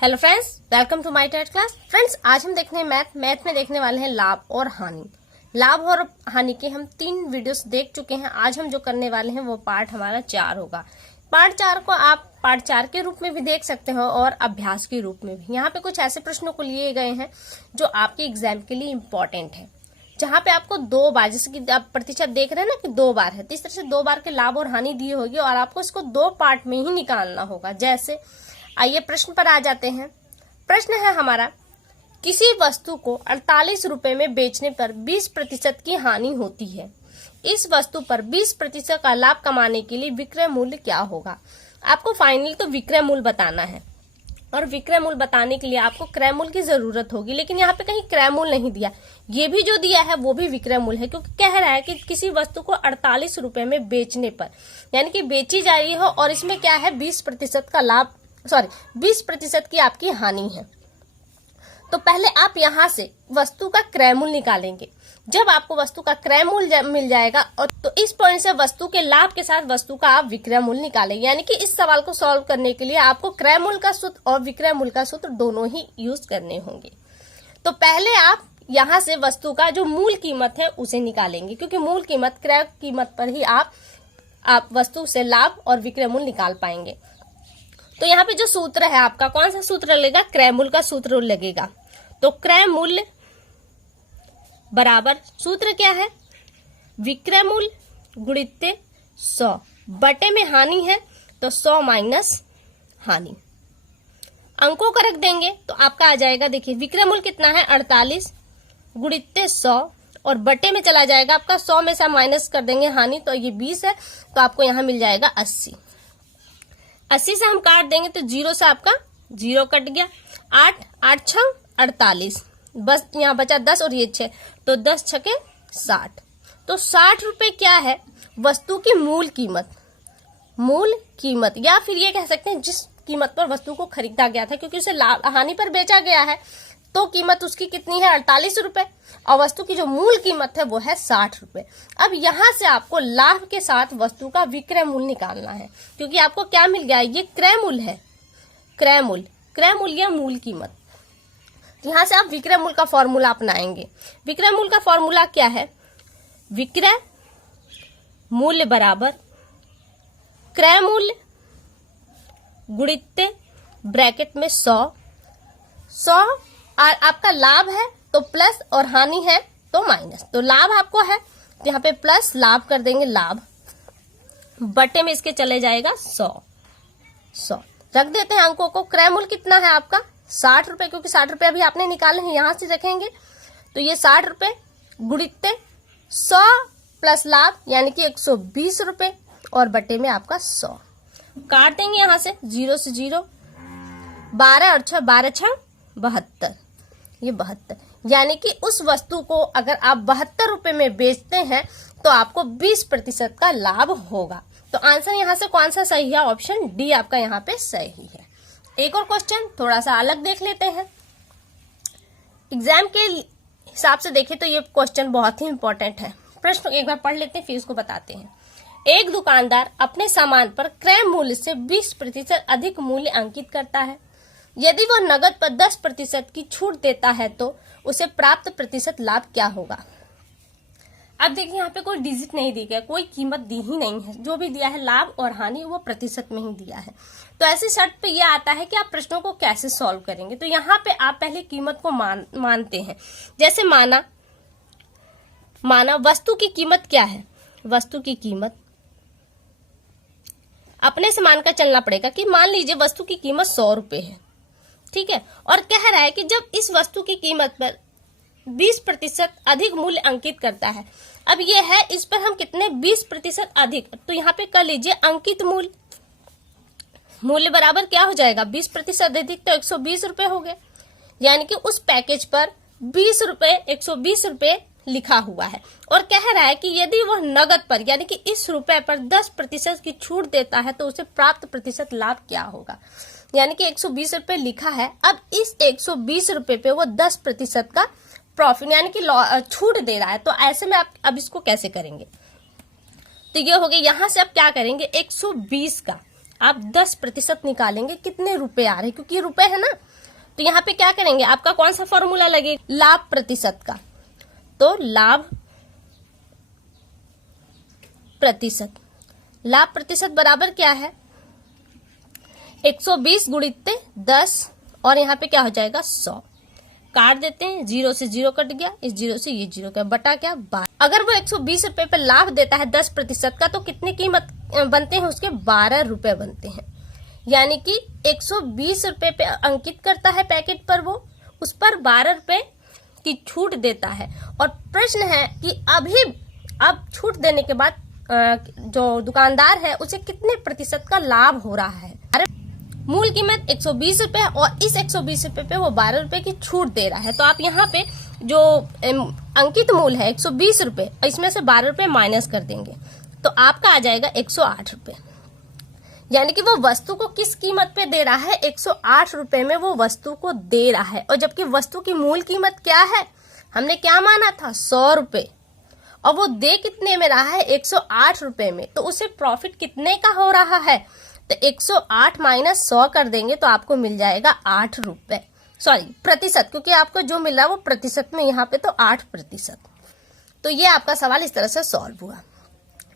Hello friends, welcome to my TET class. Friends, आज हम देखने मैथ में देखने वाले हैं लाभ और हानि। लाभ और हानि के हम 3 वीडियोस देख चुके हैं। आज हम जो करने वाले हैं वो पार्ट हमारा 4 होगा। पार्ट 4 को आप पार्ट 4 के रूप में भी देख सकते हो और अभ्यास के रूप में भी। यहाँ पे कुछ ऐसे प्रश्नों को लिए गए हैं जो आपके एग्जाम के लिए इम्पोर्टेंट है, जहाँ पे आपको 2 बार, जैसे कि आप प्रतिशत देख रहे हैं ना कि 2 बार है, तो इस तरह से 2 बार के लाभ और हानि दी होगी और आपको इसको 2 पार्ट में ही निकालना होगा। जैसे आइए प्रश्न पर आ जाते हैं। प्रश्न है हमारा, किसी वस्तु को 48 रुपए में बेचने पर 20% की हानि होती है। इस वस्तु पर 20% का लाभ कमाने के लिए विक्रय मूल्य क्या होगा? आपको फाइनली तो विक्रय मूल्य बताना है और विक्रय मूल्य बताने के लिए आपको क्रय मूल्य की जरूरत होगी, लेकिन यहाँ पे कहीं क्रय मूल्य नहीं दिया। ये भी जो दिया है वो भी विक्रय मूल्य है, क्योंकि कह रहा है कि किसी वस्तु को 48 रुपए में बेचने पर, यानी कि बेची जा रही हो और इसमें क्या है 20% का लाभ, 20% की आपकी हानि है। तो पहले आप यहां से वस्तु का क्रय मूल्य निकालेंगे। जब आपको वस्तु का क्रय मूल्य मिल जाएगा और तो इस पॉइंट से वस्तु के लाभ के साथ वस्तु का आप विक्रय मूल्य निकालेंगे। यानी कि इस सवाल को सॉल्व करने के लिए आपको क्रय मूल्य का सूत्र और विक्रय मूल्य का सूत्र दोनों ही यूज करने होंगे। तो पहले आप यहां से वस्तु का जो मूल कीमत है उसे निकालेंगे, क्योंकि मूल कीमत क्रय कीमत पर ही आप वस्तु से लाभ और विक्रय मूल्य निकाल पाएंगे। तो यहाँ पे जो सूत्र है आपका, कौन सा सूत्र लगेगा? क्रय मूल्य का सूत्र लगेगा। तो क्रय मूल्य बराबर, सूत्र क्या है? विक्रय मूल्य गुणित 100 बटे में हानि है तो 100 माइनस हानि। अंकों का रख देंगे तो आपका आ जाएगा, देखिए विक्रय मूल्य कितना है 48 गुणित 100 और बटे में चला जाएगा आपका 100 में से माइनस कर देंगे हानि, तो ये 20 है, तो आपको यहाँ मिल जाएगा 80। 80 से हम काट देंगे तो 0 से आपका 0 कट गया। 8 6 48, बस यहाँ बचा 10 और ये 6, तो 10 छके 60। तो 60 रुपए क्या है? वस्तु की मूल कीमत, या फिर ये कह सकते हैं जिस कीमत पर वस्तु को खरीदा गया था, क्योंकि उसे हानि पर बेचा गया है तो कीमत उसकी कितनी है 48 रुपए, और वस्तु की जो मूल कीमत है वो है 60 रुपए। अब यहां से आपको लाभ के साथ वस्तु का विक्रय मूल्य निकालना है, क्योंकि आपको क्या मिल गया? ये क्रय मूल्य है, क्रय मूल्य या मूल कीमत। यहां से आप विक्रय मूल्य का फॉर्मूला अपनाएंगे। विक्रय मूल्य का फॉर्मूला क्या है? विक्रय मूल्य बराबर क्रय मूल्य गुणित ब्रैकेट में 100 और आपका लाभ है तो प्लस और हानि है तो माइनस। तो लाभ आपको है तो यहाँ पे प्लस लाभ कर देंगे, लाभ बटे में इसके चले जाएगा 100 रख देते हैं अंकों को। क्रय मूल्य कितना है आपका 60 रुपए, क्योंकि 60 रुपए अभी आपने निकाले हैं, यहां से रखेंगे तो ये 60 रुपए गुणित 100 प्लस लाभ यानी कि 120 रुपए और बटे में आपका 100 काट देंगे यहां से 0 से 0, 12 और 6 12 6 72, ये 72। यानी कि उस वस्तु को अगर आप 72 रुपए में बेचते हैं तो आपको 20% का लाभ होगा। तो आंसर यहां से कौन सा सही है? ऑप्शन डी आपका यहाँ पे सही है। एक और क्वेश्चन थोड़ा सा अलग देख लेते हैं। एग्जाम के हिसाब से देखें तो ये क्वेश्चन बहुत ही इंपॉर्टेंट है। प्रश्न एक बार पढ़ लेते हैं फिर इसको बताते हैं। एक दुकानदार अपने सामान पर क्रय मूल्य से 20% अधिक मूल्य अंकित करता है। यदि वह नगद पर 10% की छूट देता है तो उसे प्राप्त प्रतिशत लाभ क्या होगा? अब देखिए यहाँ पे कोई डिजिट नहीं दी गया, कोई कीमत दी ही नहीं है। जो भी दिया है लाभ और हानि वो प्रतिशत में ही दिया है। तो ऐसी शर्त पे ये आता है कि आप प्रश्नों को कैसे सॉल्व करेंगे। तो यहाँ पे आप पहले कीमत को मानते हैं। जैसे माना वस्तु की कीमत क्या है? वस्तु की कीमत अपने से मान कर चलना पड़ेगा कि मान लीजिए वस्तु की कीमत 100 रुपए है, ठीक है, और कह रहा है कि जब इस वस्तु की कीमत पर 20% अधिक मूल्य अंकित करता है। अब ये है इस पर हम कितने 20% अधिक, तो यहाँ पे कर लीजिए अंकित मूल्य बराबर क्या हो जाएगा? 20% अधिक तो 120 रुपए हो गए। यानी कि उस पैकेज पर 120 रुपए लिखा हुआ है और कह रहा है कि यदि वह नगद पर यानी कि इस रुपए पर 10% की छूट देता है तो उसे प्राप्त प्रतिशत लाभ क्या होगा? यानी कि 120 रुपए लिखा है। अब इस 120 रुपए पे वो 10% का प्रॉफिट यानी कि छूट दे रहा है। तो ऐसे में आप अब इसको कैसे करेंगे? तो ये हो गया। यहां से आप क्या करेंगे? 120 का आप 10% निकालेंगे, कितने रुपए आ रहे हैं, क्योंकि ये रुपए है ना, तो यहाँ पे क्या करेंगे, आपका कौन सा फॉर्मूला लगेगा, लाभ प्रतिशत का। तो लाभ प्रतिशत, लाभ प्रतिशत बराबर क्या है, 120 गुणित 10 और यहाँ पे क्या हो जाएगा 100। काट देते हैं, 0 से 0 कट गया, इस 0 से ये 0 का बटा क्या 12। अगर वो 120 रुपए पे लाभ देता है 10% का, तो कितनी कीमत बनते हैं उसके, 12 रुपए बनते हैं। यानी कि 120 रुपए पे अंकित करता है पैकेट पर, वो उस पर 12 रुपए की छूट देता है। और प्रश्न है कि अभी अब छूट देने के बाद जो दुकानदार है उसे कितने प्रतिशत का लाभ हो रहा है। अरे मूल कीमत 120 रुपए और इस 120 रुपए पे वो 12 रुपए की छूट दे रहा है। तो आप यहाँ पे जो अंकित मूल है 120 रुपए, इसमें से 12 रुपए माइनस कर देंगे तो आपका आ जाएगा 108 रुपए। यानी कि वो वस्तु को किस कीमत पे दे रहा है, 108 रुपए में वो वस्तु को दे रहा है। और जबकि वस्तु की मूल कीमत क्या है, हमने क्या माना था 100 रुपए, और वो दे कितने में रहा है 108 रुपए में। तो उसे प्रॉफिट कितने का हो रहा है, तो 108 माइनस 100 कर देंगे तो आपको मिल जाएगा 8 रुपए, सॉरी प्रतिशत, क्योंकि आपको जो मिल रहा है वो प्रतिशत में, यहाँ पे तो 8%। तो ये आपका सवाल इस तरह से सॉल्व हुआ।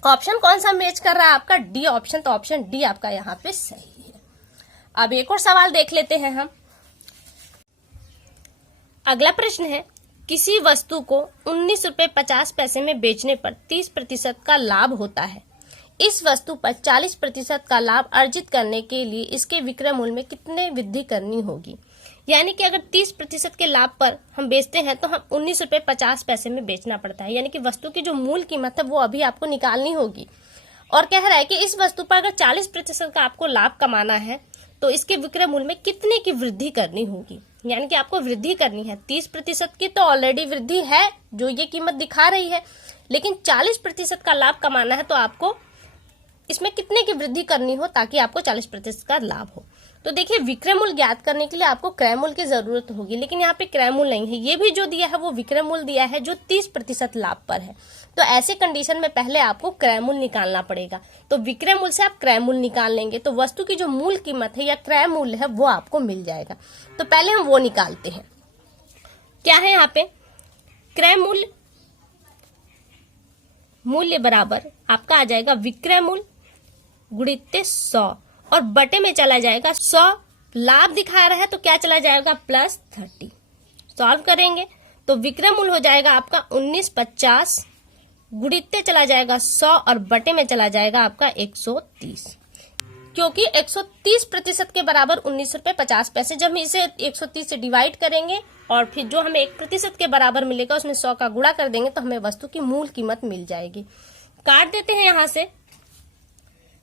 ऑप्शन कौन सा मैच कर रहा है आपका, डी ऑप्शन। तो ऑप्शन डी आपका यहाँ पे सही है। अब एक और सवाल देख लेते हैं हम। अगला प्रश्न है, किसी वस्तु को 19 रुपए 50 पैसे में बेचने पर 30% का लाभ होता है। इस वस्तु पर 40% का लाभ अर्जित करने के लिए इसके विक्रय मूल्य में कितने वृद्धि करनी होगी। यानी कि अगर 30% के लाभ पर हम बेचते हैं तो हम 19 रुपए 50 पैसे में बेचना पड़ता है। यानी कि वस्तु की जो मूल कीमत है वो अभी आपको निकालनी होगी। और कह रहा है कि इस वस्तु पर अगर 40% का आपको लाभ कमाना है तो इसके विक्रय मूल्य में कितने की वृद्धि करनी होगी। यानी कि आपको वृद्धि करनी है, 30% की तो ऑलरेडी वृद्धि है जो ये कीमत दिखा रही है, लेकिन 40% का लाभ कमाना है तो आपको इसमें कितने की वृद्धि करनी हो ताकि आपको 40% का लाभ हो। तो देखिए, विक्रय मूल्य ज्ञात करने के लिए आपको क्रय मूल्य की जरूरत होगी, लेकिन यहाँ पे क्रय मूल्य नहीं है। ये भी जो दिया है वो विक्रय मूल्य दिया है जो 30% लाभ पर है। तो ऐसे कंडीशन में पहले आपको क्रय मूल्य निकालना पड़ेगा। तो विक्रय मूल्य से आप क्रय मूल्य निकाल लेंगे तो वस्तु की जो मूल कीमत है या क्रय मूल्य है वो आपको मिल जाएगा। तो पहले हम वो निकालते हैं। क्या है यहाँ पे, क्रय मूल्य, मूल्य बराबर आपका आ जाएगा विक्रय मूल्य गुणित 100 और बटे में चला जाएगा 100, लाभ दिखा रहा है तो क्या चला जाएगा +30। सॉल्व करेंगे तो विक्रय मूल्य हो जाएगा आपका 1950 गुणित चला जाएगा 100 और बटे में चला जाएगा आपका 130। क्योंकि 130% के बराबर 19 रुपए 50 पैसे, जब हम इसे 130 से डिवाइड करेंगे और फिर जो हमें 1% के बराबर मिलेगा उसमें 100 का गुणा कर देंगे तो हमें वस्तु की मूल कीमत मिल जाएगी। काट देते हैं, यहाँ से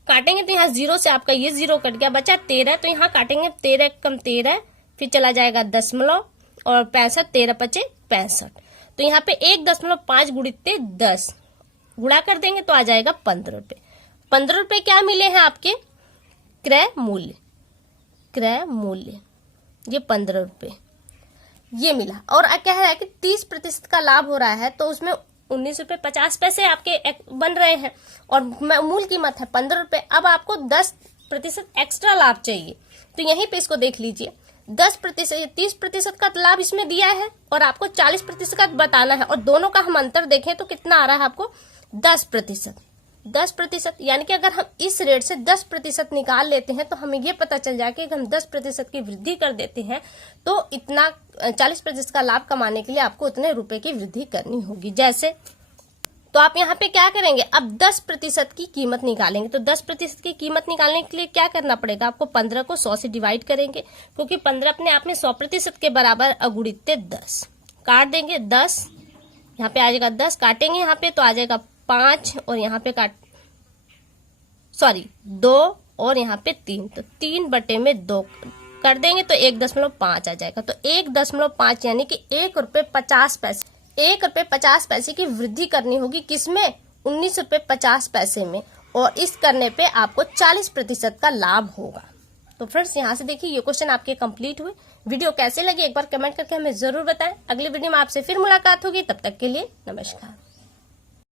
काटेंगे तो यहाँ 0 से आपका ये 0 कट गया, बचा 13। तो यहाँ काटेंगे 13 कम 13, फिर चला जाएगा दशमलव और 65, 13 पचे 65। तो यहाँ पे 1.5 गुणित 10 गुणा कर देंगे तो आ जाएगा 15 रुपए। 15 रुपए क्या मिले हैं आपके, क्रय मूल्य, क्रय मूल्य ये 15 रुपए ये मिला। और कह रहा है कि 30% का लाभ हो रहा है तो उसमें 19 रुपए 50 पैसे आपके बन रहे हैं और मूल कीमत है 15 रुपए। अब आपको 10% एक्स्ट्रा लाभ चाहिए, तो यहीं पे इसको देख लीजिए, 10%, 30% का लाभ इसमें दिया है और आपको 40% का बताना है, और दोनों का हम अंतर देखें तो कितना आ रहा है आपको 10%। 10%, यानी कि अगर हम इस रेट से 10% निकाल लेते हैं तो हमें ये पता चल जाए कि हम 10% की वृद्धि कर देते हैं तो इतना 40% का लाभ कमाने के लिए आपको उतने रुपए की वृद्धि करनी होगी। जैसे तो आप यहाँ पे क्या करेंगे, अब 10% की कीमत निकालेंगे। तो 10% की कीमत निकालने के लिए क्या करना पड़ेगा आपको, 15 को 100 से डिवाइड करेंगे क्योंकि 15 अपने आप में 100% के बराबर अगुणित 10। काट देंगे 10, यहाँ पे आ जाएगा 10, काटेंगे यहाँ पे तो आ जाएगा 5 और यहाँ पे 2 और यहाँ पे 3, तो 3 बटे में 2 कर देंगे तो 1.5 आ जाएगा। तो 1.5 यानी कि 1 रुपए 50 पैसे, 1 रुपए 50 पैसे की वृद्धि करनी होगी, किसमें, 19 रुपए 50 पैसे में, और इस करने पे आपको 40% का लाभ होगा। तो फ्रेंड्स यहाँ से देखिए ये क्वेश्चन आपके कंप्लीट हुए। वीडियो कैसे लगी एक बार कमेंट करके हमें जरूर बताएं। अगली वीडियो में आपसे फिर मुलाकात होगी, तब तक के लिए नमस्कार।